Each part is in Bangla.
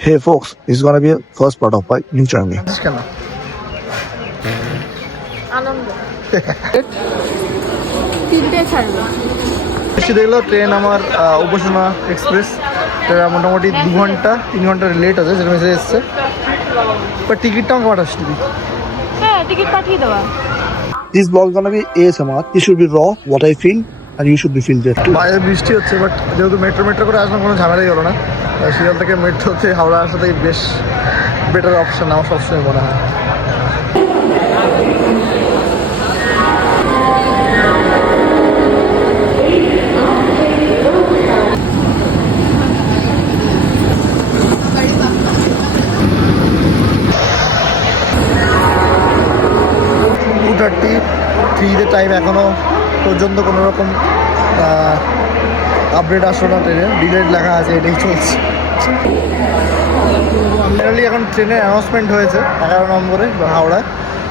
Hey folks, this is gonna be the first part of my new journey. কেন আনন্দ তিনটে ছাড়বে বেশি দেখলো ট্রেন আমার উপাসনা এক্সপ্রেস মোটামুটি 2-3 ঘন্টা লেট আছে যেটা মেসেজ এসছে বাট টিকিটটা আমাকে পাঠাস দিবি হ্যাঁ টিকিট পাঠিয়ে দেওয়া This vlog is gonna be ASMR. This should be raw, what I feel, and you should be feel that too. বাইরে বৃষ্টি হচ্ছে বাট যেহেতু মেট্রো করে আসলাম কোনো ঝামেলাই হলো না শিয়াল থেকে মেট্রোতে হাওড়া আসাটাই বেশ বেটার অপশন আমার সবসময় মনে হয় থ্রিতে টাইম এখনও পর্যন্ত কোনো রকম আপডেট আসলো না ট্রেনে ডিলেট লেখা আছে এটাই চলছে জেনারেলি এখন ট্রেনের অ্যানাউন্সমেন্ট হয়েছে 11 নম্বরে হাওড়ায়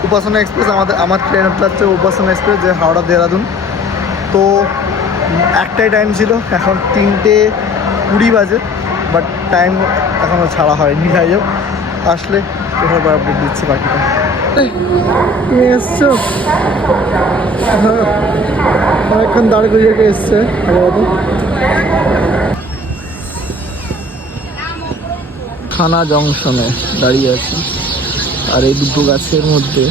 উপাসনা এক্সপ্রেস আমার ট্রেনটা হচ্ছে উপাসনা এক্সপ্রেস যে হাওড়া দেহরাদুন তো একটাই টাইম ছিল এখন 3:20 বাজে বাট টাইম এখনও ছাড়া হয়নি যাই হোক আসলে এভাবে আপডেট দিচ্ছি বাকিটা তুমি এসছো অনেকক্ষণ দাঁড় করিয়ে রেখে এসছে থানা জংশনে দাঁড়িয়ে আছি আর এই দুটো গাছের মধ্যে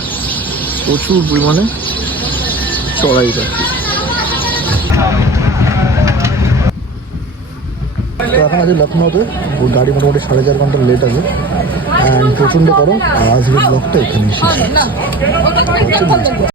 প্রচুর পরিমাণে চড়াই পাখি তো এখন আছে লখনৌতে গাড়ি মোটামুটি 4.5 ঘন্টা লেট আছে অ্যান্ড প্রচণ্ড গরম আর আজকের ব্লগটা এখানে শেষ হচ্ছে